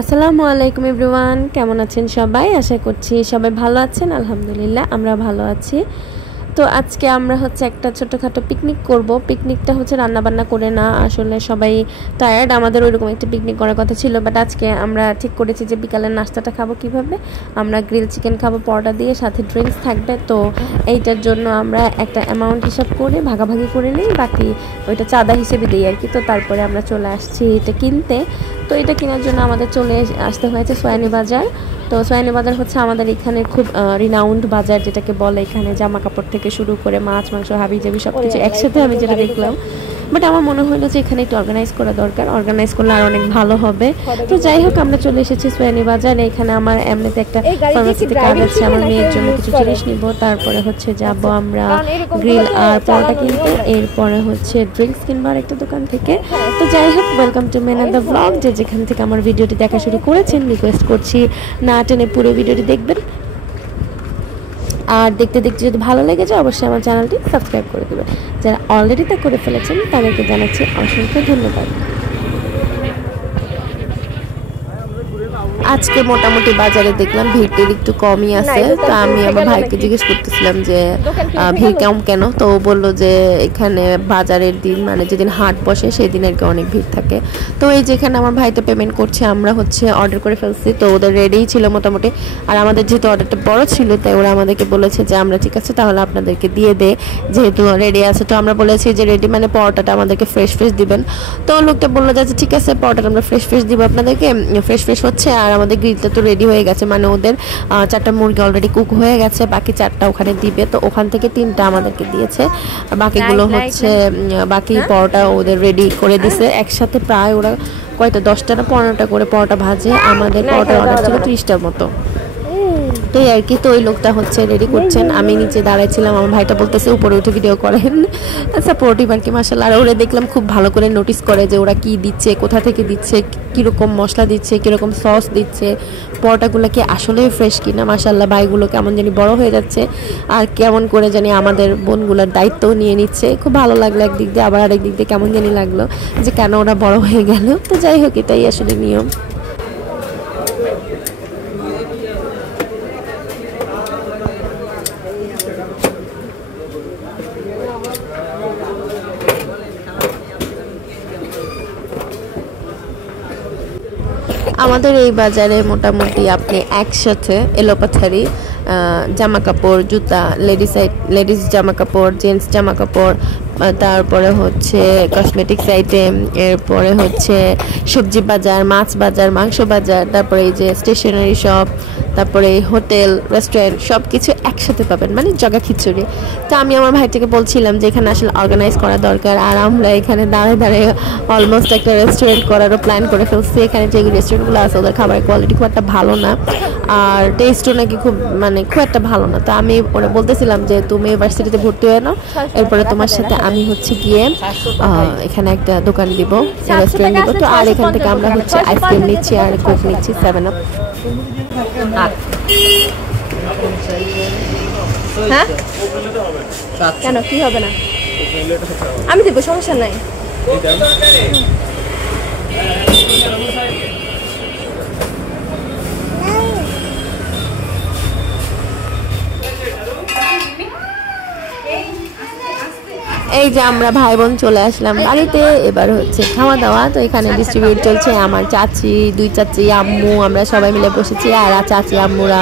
আসসালামু আলাইকুম এভরিওয়ান, কেমন আছেন সবাই? আশা করছি সবাই ভালো আছেন। আলহামদুলিল্লাহ আমরা ভালো আছি। তো আজকে আমরা একটা ছোটোখাটো পিকনিক করব। পিকনিকটা রান্নাবান্না করে না, আসলে সবাই টায়ার্ড, আমাদের ওইরকম একটা পিকনিক করার কথা ছিল, বাট আজকে আমরা ঠিক করেছি যে বিকালের নাস্তাটা খাবো কিভাবে। আমরা গ্রিল চিকেন খাবো পরোটা দিয়ে, সাথে ড্রিঙ্কস থাকবে। তো এইটার জন্য আমরা একটা অ্যামাউন্ট হিসাব করে ভাগাভাগি করে নিই, বাকি ওইটা চাঁদা হিসেবে দিই আর কি। তো তারপরে আমরা চলে আসছি এটা কিনতে। তো এটা কেনার জন্য আমাদের চলে আসতে হয়েছে সোয়ানি বাজার। তো সোয়ানি বাজার আমাদের এখানে খুব রিনাউন্ড বাজার, যেটাকে বলে। এখানে জামা কাপড় থেকে শুরু করে মাছ মাংস হাবিজাবি সব কিছু একসাথে আমি যেটা দেখলাম, বাট আমার মনে হলো যে এখানে একটু অর্গানাইজ করা দরকার, অর্গানাইজ করলে আর অনেক ভালো হবে। তো যাই হোক, আমরা চলে এসেছি সোয়ানি বাজার। এখানে আমার এমনিতে একটা ফার্মাসিতে কাজ আছে, আমার মেয়ের জন্য কিছু জিনিস নিব। তারপরে যাব আমরা গ্রিল আর পরোটা কিনতে, এরপরে ড্রিঙ্কস কিনবো আর একটা দোকান থেকে। তো যাই হোক, welcome to main the blog. যেখান থেকে আমার ভিডিওটি দেখা শুরু করেছেন, রিকোয়েস্ট করছি না টেনে পুরো ভিডিওটি দেখবেন, আর দেখতে দেখতে যদি ভালো লেগে যায় অবশ্যই আমার চ্যানেলটি সাবস্ক্রাইব করে দেবেন। যারা অলরেডি তা করে ফেলেছেন তাদেরকে জানাচ্ছি অসংখ্য ধন্যবাদ। আজকে মোটামুটি বাজারে দেখলাম ভিড় একটু কমই আছে। তো আমি আমার ভাইকে জিজ্ঞেস করতেছিলাম যে ভিড় কেন, তো ও বললো যে এখানে বাজারের দিন, মানে যেদিন হাট বসে সেদিন আর কি অনেক ভিড় থাকে। তো এই যেখানে আমার ভাই তো পেমেন্ট করছে, আমরা অর্ডার করে ফেলছি। তো ওদের রেডিই ছিল মোটামুটি, আর আমাদের যেহেতু অর্ডারটা বড় ছিল তাই ওরা আমাদেরকে বলেছে যে আমরা ঠিক আছে তাহলে আপনাদেরকে দিয়ে দে, যেহেতু রেডি আছে। তো আমরা বলেছি যে রেডি মানে পরোটাটা আমাদেরকে ফ্রেশ দিবেন। তো লোকটা বললো যে ঠিক আছে পরোটাটা আমরা ফ্রেশ দিব আপনাদেরকে, ফ্রেশ হচ্ছে। আর আমাদের গ্রিলটা তো রেডি হয়ে গেছে, মানে ওদের 4টা মুরগি অলরেডি কুক হয়ে গেছে, বাকি 4টা ওখানে দিবে। তো ওখান থেকে 3টা আমাদেরকে দিয়েছে, আর বাকিগুলো বাকি পরোটা ওদের রেডি করে দিছে একসাথে। প্রায় ওরা কয়টা 10টা না 15টা করে পরোটা ভাজে। আমাদের পরোটা অর্ডার ছিল 30টার মতো। তো আর কি, তো ওই লোকটা রেডি করছেন, আমি নিচে দাঁড়াইছিলাম। আমার ভাইটা বলতেছে উপরে উঠে ভিডিও করেন, সাপোর্টিভ আর কি মাশাআল্লাহ। আর ওরা দেখলাম খুব ভালো করে নোটিস করে যে ওরা কি দিচ্ছে, কোথা থেকে দিচ্ছে, কীরকম মশলা দিচ্ছে, কীরকম সস দিচ্ছে, পরোটাগুলো কি আসলে ফ্রেশ কিনা। মাশাআল্লাহ, ভাইগুলো কেমন জানি বড় হয়ে যাচ্ছে, আর কেমন করে জানি আমাদের বোনগুলোর দায়িত্বও নিয়ে নিচ্ছে। খুব ভালো লাগলো একদিক দিয়ে, আবার আরেক দিক দিয়ে কেমন জানি লাগলো যে কেন ওরা বড় হয়ে গেল। তো যাই হোক, এটাই আসলে নিয়ম। আমাদের এই বাজারে মোটামুটি আপনি একসাথে এলোপাথারি জামা কাপড়, জুতা, লেডিস জামা কাপড়, জেন্টস জামা কাপড়, তারপরে কসমেটিক্স আইটেম, এরপরে সবজি বাজার, মাছ বাজার, মাংস বাজার, তারপরে এই যে স্টেশনারি শপ, তারপরে হোটেল, রেস্টুরেন্ট, সব কিছু একসাথে পাবেন, মানে জগা খিচুড়ি। তো আমি আমার ভাইটাকে বলছিলাম যে এখানে আসলে অর্গানাইজ করা দরকার, আর আমরা এখানে দাঁড়িয়ে অলমোস্ট একটা রেস্টুরেন্ট করারও প্ল্যান করে ফেলছি। এখানে যে রেস্টুরেন্টগুলো আছে ওদের খাবারের কোয়ালিটি খুব একটা ভালো না, আর টেস্টও নাকি খুব একটা ভালো না। তো আমি ওরা বলতেছিলাম যে তুমি ইউনিভার্সিটিতে ভর্তি হয়ে নাও, এরপরে তোমার সাথে আমি গিয়ে এখানে একটা দোকান দিব, রেস্টুরেন্ট দিব। তো আর এখান থেকে আমরা আইসক্রিম নিচ্ছি আর কোক নিচ্ছি, 7 আপ। হ্যাঁ কেন, কি হবে না, আমি দেবো, সমস্যা নাই। এই যে আমরা ভাই বোন চলে আসলাম বাড়িতে, এবার খাওয়া দাওয়া। তো এখানে ডিস্ট্রিবিউট চলছে, আমার চাচি, 2 চাচি, আম্মু, আমরা সবাই মিলে বসেছি, আর চাচি আম্মুরা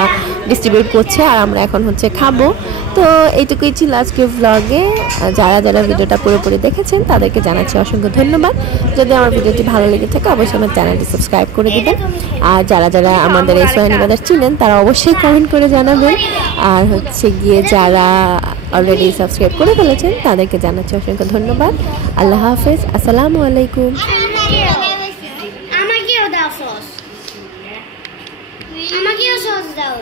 ডিস্ট্রিবিউট করছে, আর আমরা এখন খাবো। তো এইটুকুই ছিল আজকে ব্লগে। যারা ভিডিওটা পুরোপুরি দেখেছেন তাদেরকে জানাচ্ছি অসংখ্য ধন্যবাদ। যদি আমার ভিডিওটি ভালো লেগে থাকে অবশ্যই আমার চ্যানেলটি সাবস্ক্রাইব করে দিবেন, আর যারা আমাদের এই সোয়ানি বাজার চিনেন তারা অবশ্যই কমেন্ট করে জানাবেন, আর গিয়ে যারা অলরেডি সাবস্ক্রাইব করে ফেলেছেন তাদেরকে জানাচ্ছি অসংখ্য ধন্যবাদ। আল্লাহ হাফেজ, আসসালামু আলাইকুম। আমাকেও সস দাও।